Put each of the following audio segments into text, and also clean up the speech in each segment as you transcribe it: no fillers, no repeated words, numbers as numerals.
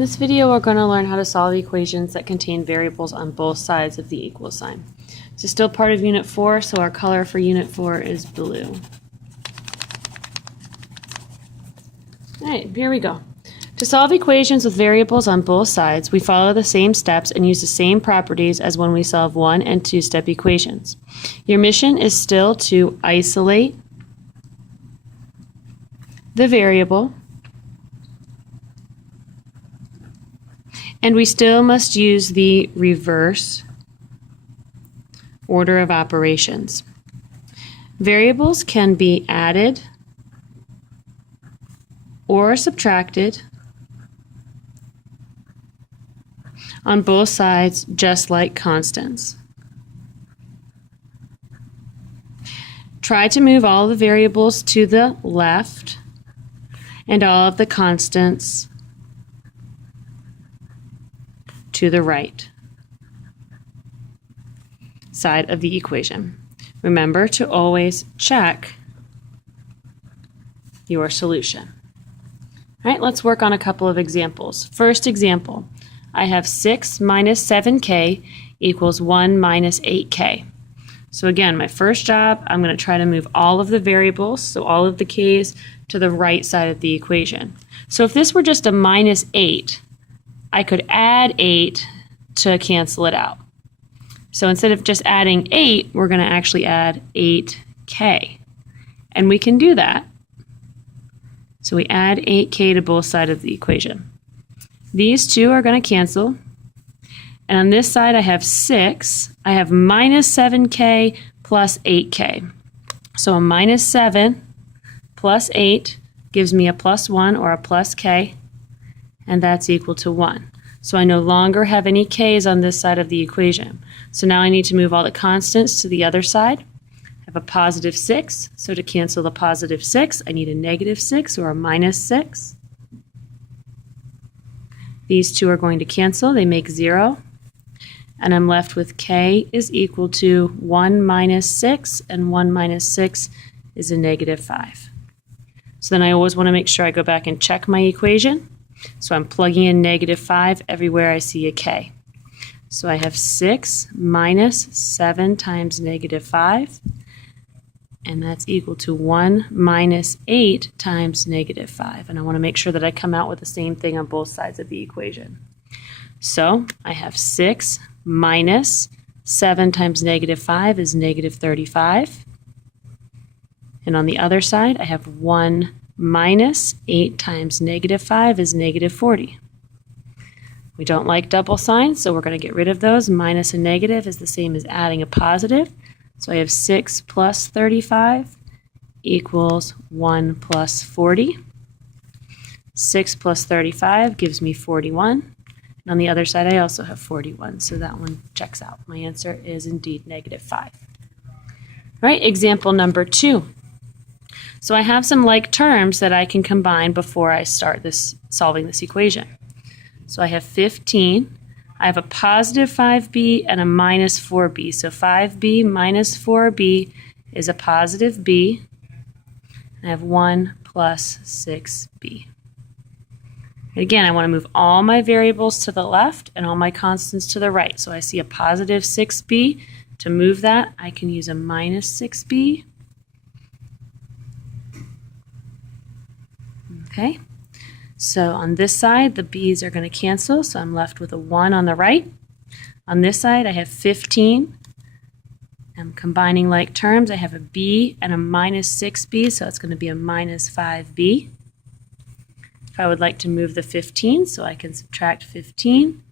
In this video, we're going to learn how to solve equations that contain variables on both sides of the equal sign. This is still part of Unit 4, so our color for Unit 4 is blue. Alright, here we go. To solve equations with variables on both sides, we follow the same steps and use the same properties as when we solve 1- and 2-step equations. Your mission is still to isolate the variable, and we still must use the reverse order of operations. Variables can be added or subtracted on both sides, just like constants. Try to move all the variables to the left and all of the constants to the right side of the equation. Remember to always check your solution. All right, let's work on a couple of examples. First example, I have 6 minus 7k equals 1 minus 8k. So again, my first job, I'm going to try to move all of the variables, so all of the k's, to the right side of the equation. So if this were just a minus 8, I could add 8 to cancel it out. So instead of just adding 8, we're going to actually add 8k. And we can do that. So we add 8k to both sides of the equation. These two are going to cancel. And on this side I have 6. I have minus 7k plus 8k. So a minus 7 plus 8 gives me a plus 1 or a plus k. And that's equal to 1. So I no longer have any k's on this side of the equation. So now I need to move all the constants to the other side. I have a positive 6, so to cancel the positive 6, I need a negative 6 or a minus 6. These two are going to cancel, they make 0. And I'm left with k is equal to 1 minus 6, and 1 minus 6 is a negative 5. So then I always want to make sure I go back and check my equation. So I'm plugging in negative 5 everywhere I see a k. So I have 6 minus 7 times negative 5, and that's equal to 1 minus 8 times negative 5. And I want to make sure that I come out with the same thing on both sides of the equation. So I have 6 minus 7 times negative 5 is negative 35. And on the other side, I have 1 minus 8 times negative 5 is negative 40. We don't like double signs, so we're going to get rid of those. Minus a negative is the same as adding a positive. So I have 6 plus 35 equals 1 plus 40. 6 plus 35 gives me 41. And on the other side, I also have 41, so that one checks out. My answer is indeed negative 5. All right, example number 2. So I have some like terms that I can combine before I start solving this equation. So I have 15. I have a positive 5b and a minus 4b. So 5b minus 4b is a positive b. And I have 1 plus 6b. Again, I want to move all my variables to the left and all my constants to the right. So I see a positive 6b. To move that, I can use a minus 6b. Okay, so on this side, the b's are going to cancel, so I'm left with a 1 on the right. On this side, I have 15. I'm combining like terms. I have a b and a minus 6b, so it's going to be a minus 5b. If I would like to move the 15, so I can subtract 15,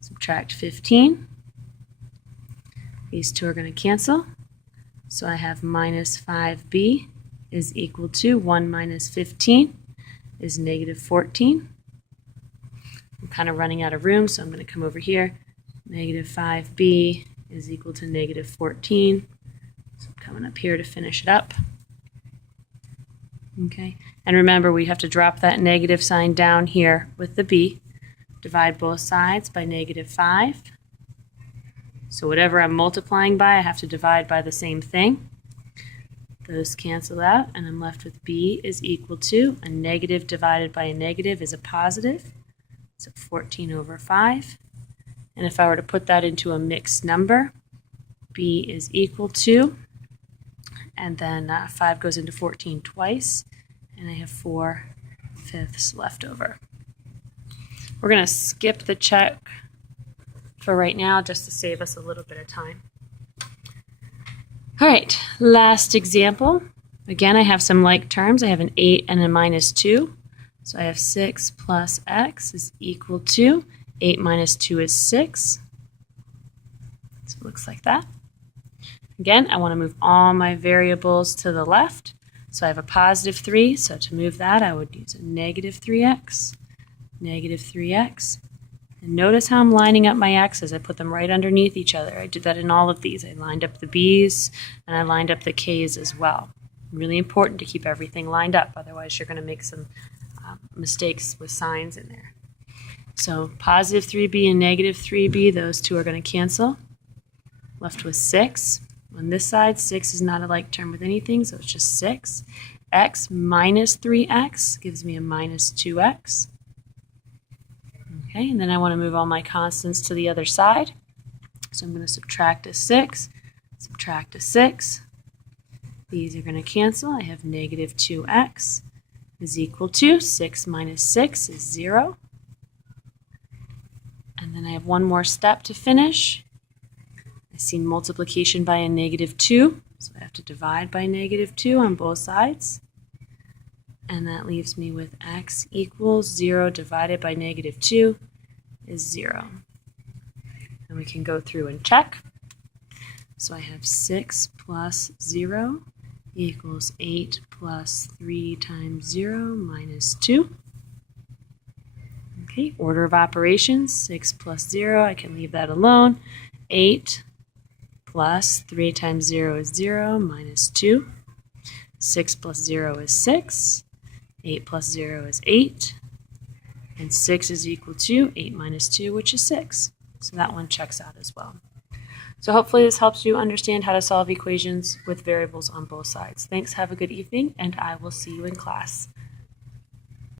subtract 15. These two are going to cancel, so I have minus 5b is equal to 1 minus 15. Is negative 14. I'm kind of running out of room, so I'm going to come over here. Negative 5b is equal to negative 14. So I'm coming up here to finish it up. Okay, and remember we have to drop that negative sign down here with the b. Divide both sides by negative 5. So whatever I'm multiplying by, I have to divide by the same thing. Those cancel out, and I'm left with b is equal to a negative divided by a negative is a positive. So 14 over 5. And if I were to put that into a mixed number, b is equal to, and then 5 goes into 14 twice, and I have 4/5 left over. We're going to skip the check for right now just to save us a little bit of time. All right, last example. Again, I have some like terms. I have an 8 and a -2. So I have 6 plus x is equal to 8 minus 2 is 6. So it looks like that. Again, I want to move all my variables to the left. So I have a +3. So to move that, I would use a -3x, -3x. And notice how I'm lining up my x's. I put them right underneath each other. I did that in all of these. I lined up the b's and I lined up the k's as well. Really important to keep everything lined up. Otherwise, you're going to make some mistakes with signs in there. So +3b and -3b, those two are going to cancel. Left with 6. On this side, 6 is not a like term with anything, so it's just 6. X minus 3x gives me a -2x. Okay, and then I want to move all my constants to the other side. So I'm going to subtract a 6, subtract a 6. These are going to cancel. I have -2x is equal to 6 minus 6 is 0. And then I have one more step to finish. I see multiplication by a -2, so I have to divide by -2 on both sides. And that leaves me with x equals 0 divided by -2 is 0. And we can go through and check. So I have 6 plus 0 equals 8 plus 3 times 0 minus 2. Okay, order of operations, 6 plus 0, I can leave that alone. 8 plus 3 times 0 is 0 minus 2. 6 plus 0 is 6. 8 plus 0 is 8. And 6 is equal to 8 minus 2, which is 6. So that one checks out as well. So hopefully this helps you understand how to solve equations with variables on both sides. Thanks, have a good evening, and I will see you in class.